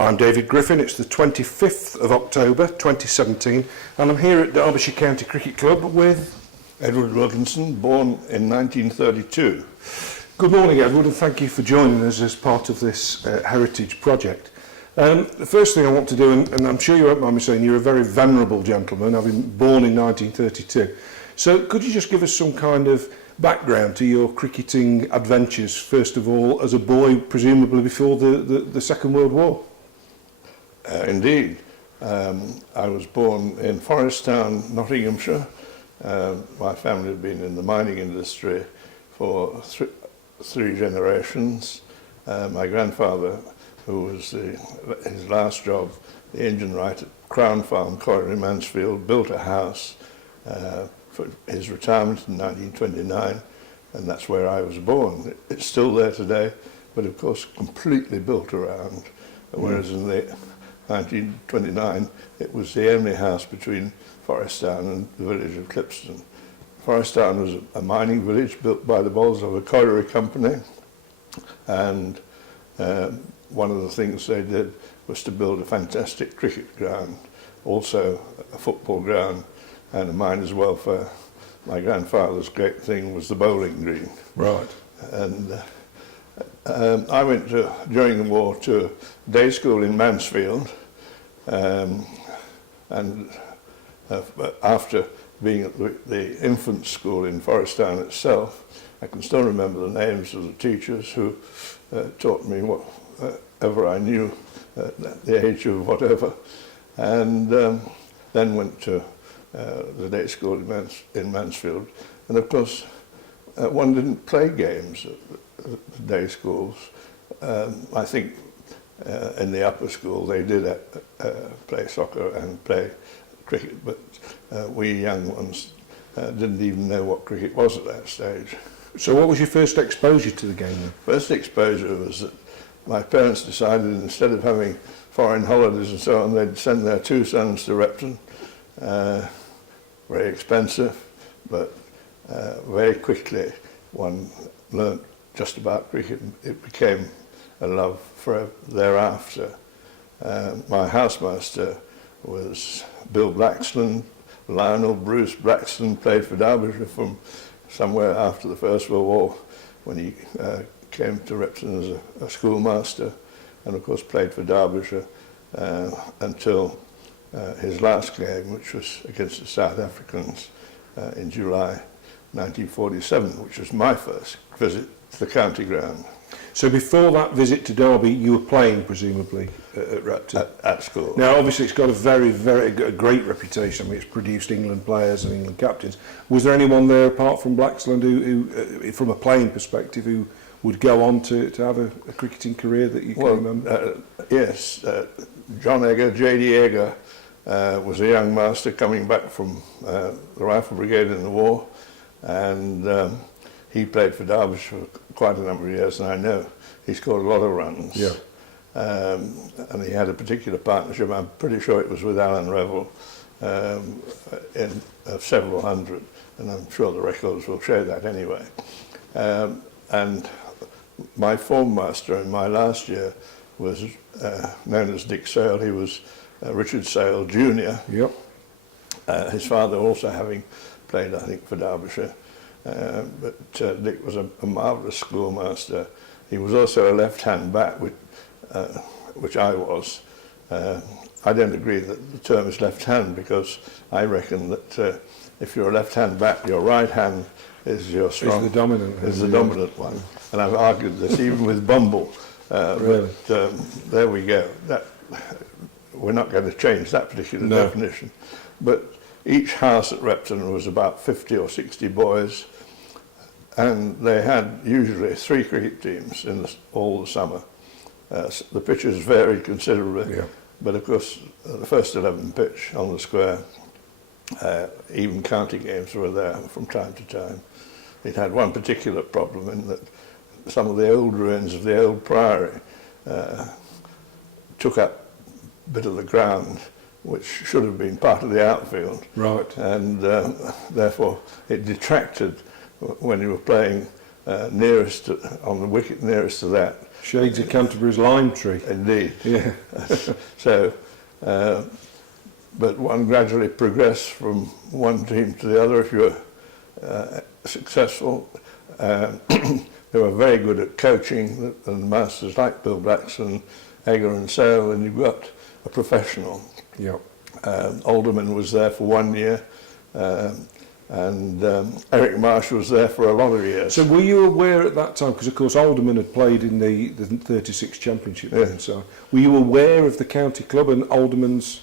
I'm David Griffin. It's the 25th of October 2017 and I'm here at Derbyshire County Cricket Club with Edward Wilkinson, born in 1932. Good morning, Edward, and thank you for joining us as part of this heritage project. The first thing I want to do, and I'm sure you won't mind me saying, you're a very venerable gentleman, having born in 1932. So could you just give us some kind of background to your cricketing adventures, first of all, as a boy, presumably before the Second World War? Indeed. I was born in Forest Town, Nottinghamshire. My family had been in the mining industry for three generations. My grandfather, who was his last job, the engine wright at Crown Farm Colliery, Mansfield, built a house for his retirement in 1929, and that's where I was born. It's still there today, but of course completely built around, whereas in the 1929 it was the only house between Forest Town and the village of Clipston. Forest Town was a mining village built by the Bolls of a colliery company, and one of the things they did was to build a fantastic cricket ground, also a football ground, and a mine as well for my grandfather's great thing was the bowling green. Right. And I went during the war to day school in Mansfield, and after being at the infant school in Forest Town itself, I can still remember the names of the teachers who taught me whatever I knew at the age of whatever, and then went to the day school in Mansfield. And of course, one didn't play games at the day schools. I think in the upper school they did play soccer and play cricket, but we young ones didn't even know what cricket was at that stage. So what was your first exposure to the game then? First exposure was that my parents decided instead of having foreign holidays and so on, they'd send their two sons to Repton. Very expensive, but very quickly one learnt just about cricket. It became a love forever thereafter. My housemaster was Bill Blaxland. Lionel Bruce Blaxland played for Derbyshire from somewhere after the First World War when he came to Repton as a schoolmaster, and of course played for Derbyshire until his last game, which was against the South Africans in July 1947, which was my first visit to the county ground. So before that visit to Derby, you were playing, presumably, at Repton? At school. Now, obviously, it's got a great reputation. I mean, it's produced England players and England captains. Was there anyone there, apart from Blaxland, who from a playing perspective, who would go on to have a cricketing career that you can remember? Yes. John Egger, J.D. Egger, was a young master coming back from the Rifle Brigade in the war, and he played for Derbyshire for quite a number of years, and I know he scored a lot of runs. Yeah. And he had a particular partnership, I'm pretty sure it was with Alan Revel, in several hundred, and I'm sure the records will show that anyway. And my form master in my last year was known as Dick Sale. He was Richard Sale Jr. Yep. His father also having played, I think, for Derbyshire. But Dick was a marvellous schoolmaster. He was also a left-hand bat, which I was. I don't agree that the term is left-hand, because I reckon that if you're a left-hand bat, your right hand is your strong. Is the dominant. Is the dominant one. And I've argued this even with Bumble. Really? But there we go. We're not going to change that particular definition. But each house at Repton was about 50 or 60 boys, and they had usually 3 cricket teams in all the summer. The pitches varied considerably, yeah. But of course the first 11 pitch on the square, even county games were there from time to time. It had one particular problem in that some of the old ruins of the old priory took up a bit of the ground which should have been part of the outfield. Right. And therefore it detracted when you were playing nearest on the wicket nearest to that. Shades of Canterbury's lime tree. Indeed. Yeah. So, but one gradually progressed from one team to the other if you were successful. They were very good at coaching, and the masters like Bill Blackson, Egger and so, and you've got a professional. Yep. Alderman was there for 1 year, and Eric Marsh was there for a lot of years. So were you aware at that time, because of course Alderman had played in the 36 Championship, Yeah. so were you aware of the county club and Alderman's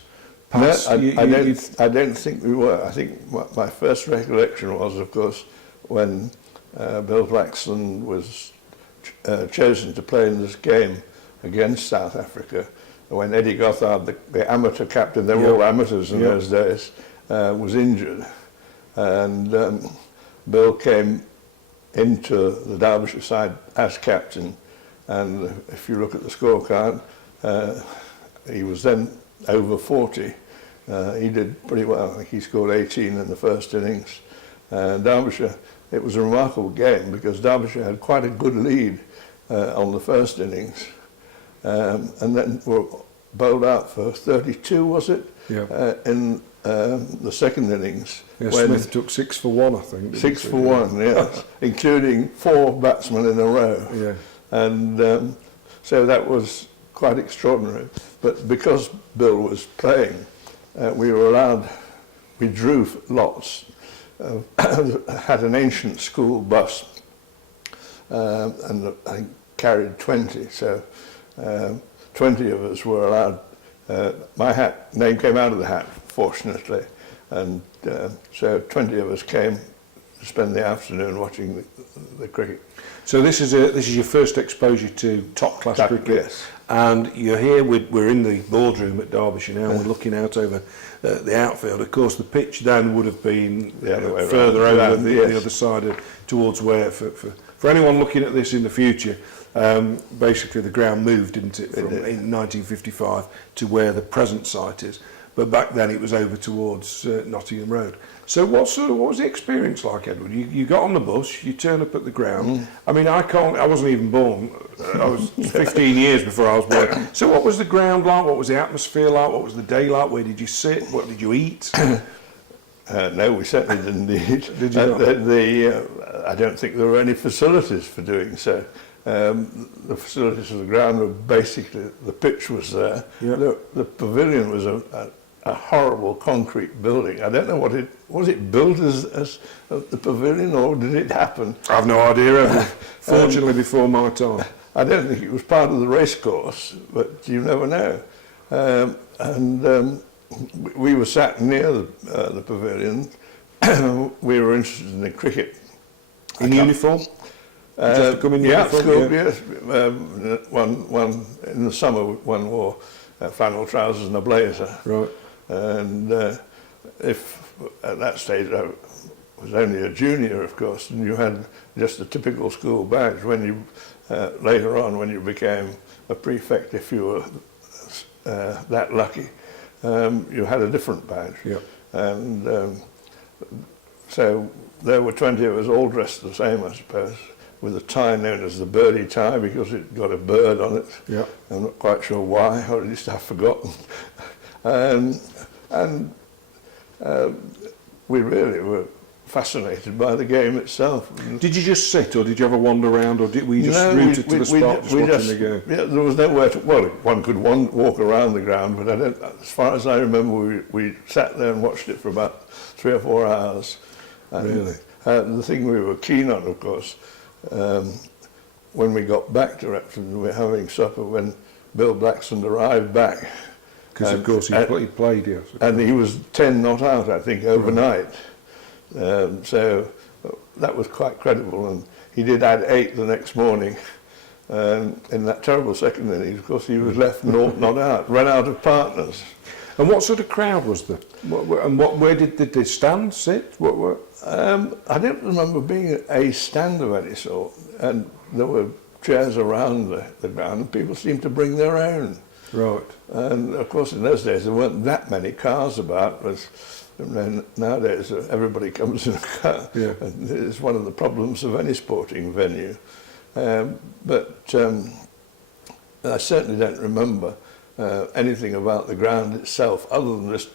past? No, I don't think we were. I think my first recollection was, of course, when Bill Blackson was chosen to play in this game against South Africa, when Eddie Gothard, the amateur captain, they were all amateurs in those days, was injured. And Bill came into the Derbyshire side as captain, and if you look at the scorecard, he was then over 40. He did pretty well. I think he scored 18 in the first innings. Derbyshire, it was a remarkable game because Derbyshire had quite a good lead on the first innings, and then were bowled out for 32, was it? Yeah. In the second innings. Yeah, when Smith took 6 for 1, I think. 6 for 1, yes, including 4 batsmen in a row. Yeah. And so that was quite extraordinary. But because Bill was playing, we were allowed, we drew lots, had an ancient school bus, and I think carried 20, so 20 of us were allowed. My name came out of the hat, fortunately, and so 20 of us came to spend the afternoon watching the cricket. So this is your first exposure to top class cricket, yes. And you're here. We're in the boardroom at Derbyshire now. We're looking out over the outfield. Of course, the pitch then would have been further over the other side towards where for anyone looking at this in the future. Basically, the ground moved, didn't it, from in 1955 to where the present site is. But back then it was over towards Nottingham Road. So what was the experience like, Edward? You got on the bus, you turn up at the ground. I mean, I wasn't even born. I was 15 years before I was born. So what was the ground like? What was the atmosphere like? What was the day like? Where did you sit? What did you eat? No, we certainly didn't eat. Did you not? I don't think there were any facilities for doing so. The facilities of the ground were basically, the pitch was there. Yeah. The pavilion was a horrible concrete building. I don't know was it built as the pavilion, or did it happen? I have no idea. Fortunately, before my time. I don't think it was part of the race course, but you never know. We were sat near the pavilion. We were interested in the cricket. In uniform? Did you have to come in uniform? School, yes. One in the summer, one wore flannel trousers and a blazer. Right. And if at that stage I was only a junior, of course, and you had just a typical school badge. When you later on, when you became a prefect, if you were that lucky, you had a different badge. Yeah. And so there were 20 of us, all dressed the same, I suppose, with a tie known as the birdie tie because it got a bird on it. Yeah. I'm not quite sure why, or at least I've forgotten. We really were fascinated by the game itself. Did you just sit, or did you have a wander around, or were you just rooted to the spot, just watching the game? Yeah, there was nowhere to. Well, one could walk around the ground, but as far as I remember, we sat there and watched it for about 3 or 4 hours. And, really? The thing we were keen on, of course, when we got back to Repton, we were having supper when Bill Blackson arrived back. Because of course he played, yes. And he was 10 not out, I think, overnight. So that was quite credible, and he did add 8 the next morning. In that terrible second innings, of course, he was left not out, ran out of partners. And what sort of crowd was there? Where did they stand, sit? I don't remember being a stand of any sort, and there were chairs around the ground, and people seemed to bring their own. Right. And of course, in those days, there weren't that many cars about. Nowadays, everybody comes in a car. Yeah. And it's one of the problems of any sporting venue. I certainly don't remember anything about the ground itself other than this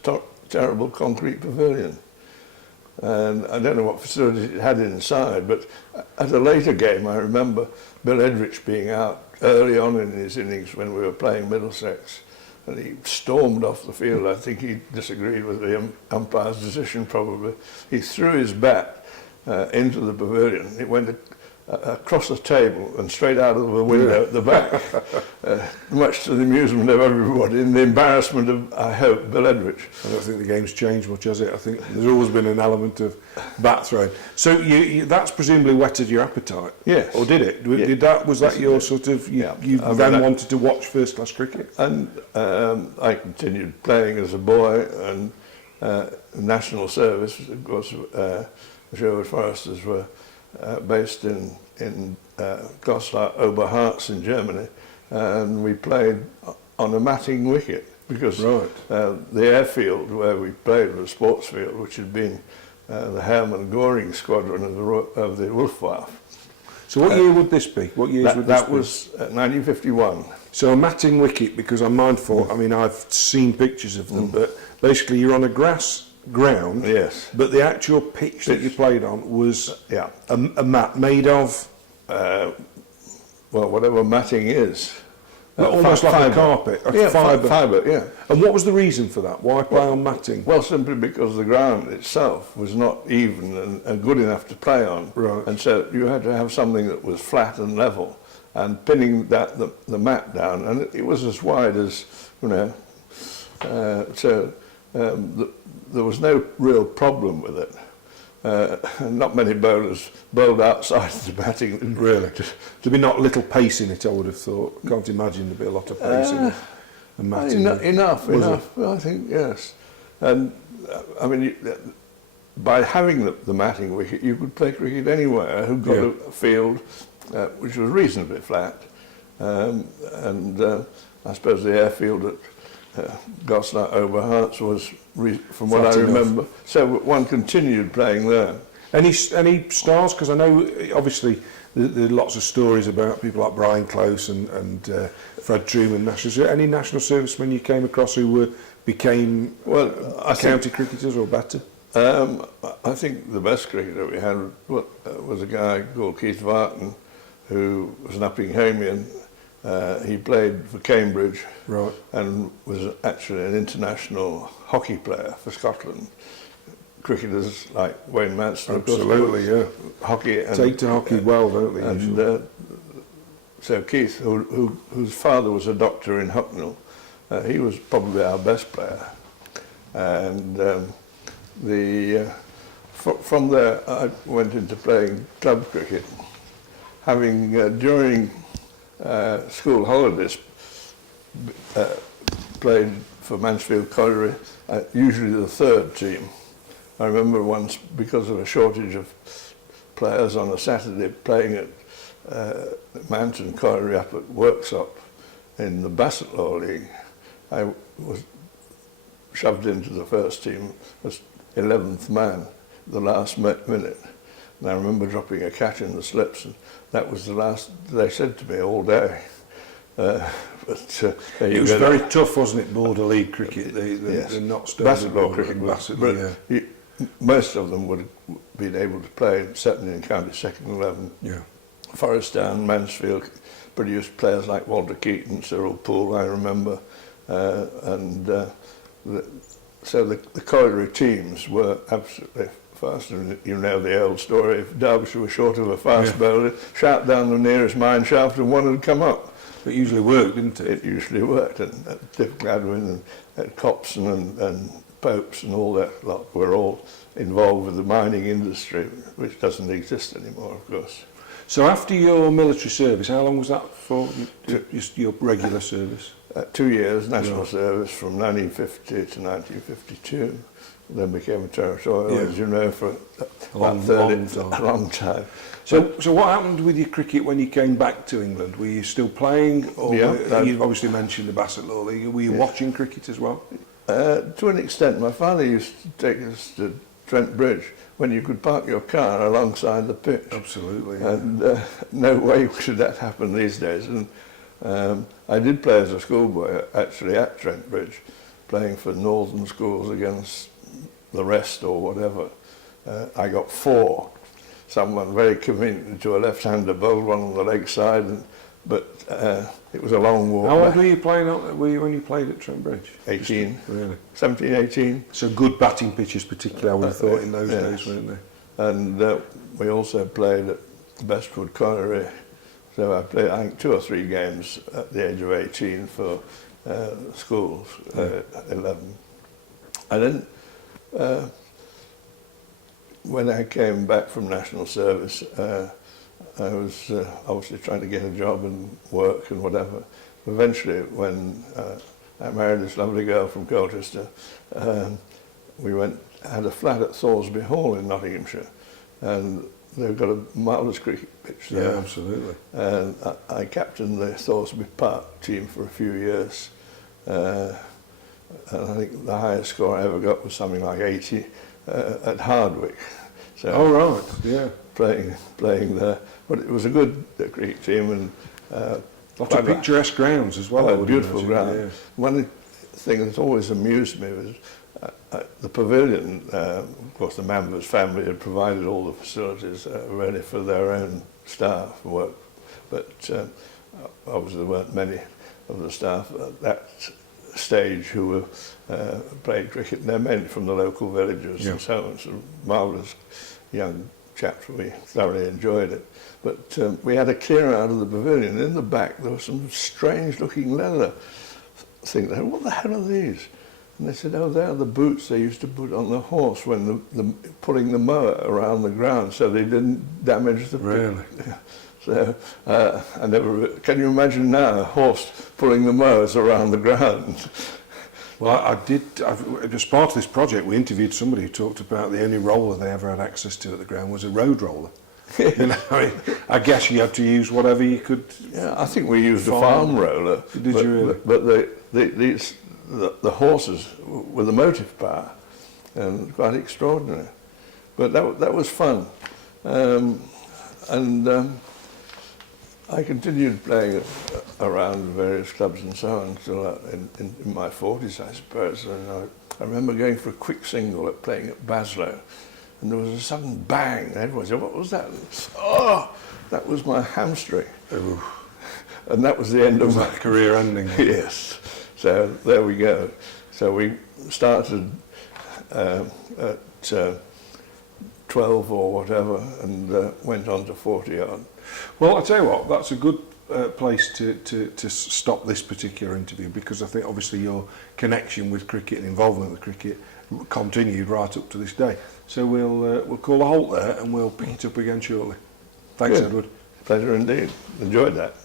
terrible concrete pavilion. And I don't know what facilities it had inside, but at a later game I remember Bill Edrich being out early on in his innings when we were playing Middlesex, and he stormed off the field. I think he disagreed with the umpire's decision probably. He threw his bat into the pavilion. It went across the table and straight out of the window at the back, much to the amusement of everybody and the embarrassment of, I hope, Bill Edrich. I don't think the game's changed much, has it? I think there's always been an element of bat throwing. So that's presumably whetted your appetite? Yes. Or did it? Yeah. Was that your sort of, you then wanted to watch first-class cricket? And I continued playing as a boy, and national service, of course, the Sherwood Foresters were based in Goslar Oberharz in Germany, and we played on a matting wicket because the airfield where we played was a sports field which had been the Hermann Göring squadron of the Luftwaffe. So what year would this be? What years would this be? That was 1951. So a matting wicket, because I'm mindful, I mean, I've seen pictures of them, but basically you're on a grass ground, yes, but the actual pitch that you played on was a mat made of well, whatever matting is, almost like fibre. a carpet, fibre, yeah. And what was the reason for that? Why play on matting? Well, simply because the ground itself was not even and good enough to play on, right. And so you had to have something that was flat and level, and pinning the mat down, and it was as wide as, you know, there was no real problem with it. Not many bowlers bowled outside the batting. Really? There'd be not little pace in it, I would have thought. Can't imagine there'd be a lot of pace in it. And matting. Enough. Well, I think, yes. And, I mean, by having the matting wicket, you could play cricket anywhere who got a field which was reasonably flat. And I suppose the airfield at Goslar Oberharz was, from what I remember, so one continued playing there. Any stars? Because I know, obviously, there are lots of stories about people like Brian Close and Fred Truman. Is there any national servicemen you came across who became county cricketers or better? I think the best cricketer we had was a guy called Keith Vartan, who was an Uppinghamian. He played for Cambridge, right, and was actually an international hockey player for Scotland. Cricketers like Wayne Manston, absolutely, of course, hockey and, take to hockey well, don't they? And so Keith, whose father was a doctor in Hucknall, he was probably our best player. And from there, I went into playing club cricket, having during school holidays played for Mansfield Colliery, usually the third team. I remember once, because of a shortage of players on a Saturday, playing at Manton Colliery up at Worksop in the Bassetlaw League. I was shoved into the first team as 11th man, the last minute. And I remember dropping a catch in the slips, and that was the last they said to me all day. It was very tough, wasn't it, Border League cricket? Yes. The not Bassetlaw cricket, most of them would have been able to play, certainly in county second 11. Yeah. Forest Down, Mansfield produced players like Walter Keaton, Cyril Poole, I remember, so the colliery teams were absolutely fast. And you know the old story: if Derbyshire was short of a fast bowler, shout down the nearest mine shaft and one would come up. It usually worked, didn't it? It usually worked, and Dick Gladwin and Copson and Popes and all that lot were all involved with the mining industry, which doesn't exist anymore, of course. So after your military service, how long was that for, your regular service? 2 years, national service, from 1950 to 1952. Then became a territorial, as you know, for a long time. So what happened with your cricket when you came back to England? Were you still playing? Or you obviously mentioned the Bassetlaw League. Were you watching cricket as well? To an extent. My father used to take us to Trent Bridge when you could park your car alongside the pitch. Absolutely. And no way should that happen these days. And I did play as a schoolboy actually at Trent Bridge, playing for northern schools against the rest or whatever. I got 4. Someone very convenient to a left-hander bowled one on the leg side, but it was a long walk. How old were you when you played at Trent Bridge? 18. Really? 17, 18. So good batting pitches particularly, I would have thought, in those days, weren't they? And we also played at Bestwood Colliery. So I played, I think, 2 or 3 games at the age of 18 for schools, 11. And then when I came back from national service, I was obviously trying to get a job and work and whatever. Eventually, when I married this lovely girl from Colchester, we had a flat at Thoresby Hall in Nottinghamshire, and they've got a marvellous cricket pitch there. Yeah, absolutely. And I captained the Thoresby Park team for a few years. And I think the highest score I ever got was something like 80 at Hardwick. So Oh, right, yeah. playing there. But it was a good cricket team, and Lots of picturesque grounds as well. I would beautiful imagine, ground. One thing that's always amused me was the pavilion. Of course, the Manvers family had provided all the facilities ready for their own staff work, but obviously there weren't many of the staff at that stage who were playing cricket. They're mainly from the local villages and so on. So marvellous young chaps. We thoroughly enjoyed it. But we had a clear out of the pavilion. In the back there was some strange-looking leather thing there. What the hell are these? And they said, oh, they're the boots they used to put on the horse when pulling the mower around the ground so they didn't damage the... Really? So I never... Can you imagine now a horse pulling the mowers around the ground? Well, as part of this project, we interviewed somebody who talked about the only roller they ever had access to at the ground was a road roller. You know, I guess you had to use whatever you could. Yeah, I think we used a farm roller. Did you really? But the horses were the motive power, and quite extraordinary. But that was fun, and I continued playing around various clubs and so on until in my 40s, I suppose. And I remember going for a quick single at playing at Baslow. And there was a sudden bang, and everyone said, what was that? Oh, that was my hamstring. Ooh. And that was the end of my career ending. Yes. So there we go. So we started at 12 or whatever and went on to 40 odd. Well, I'll tell you what, that's a good place to stop this particular interview, because I think obviously your connection with cricket and involvement with cricket continued right up to this day. So we'll call a halt there and we'll pick it up again shortly. Thanks, Good. Edward. Pleasure indeed. Enjoyed that.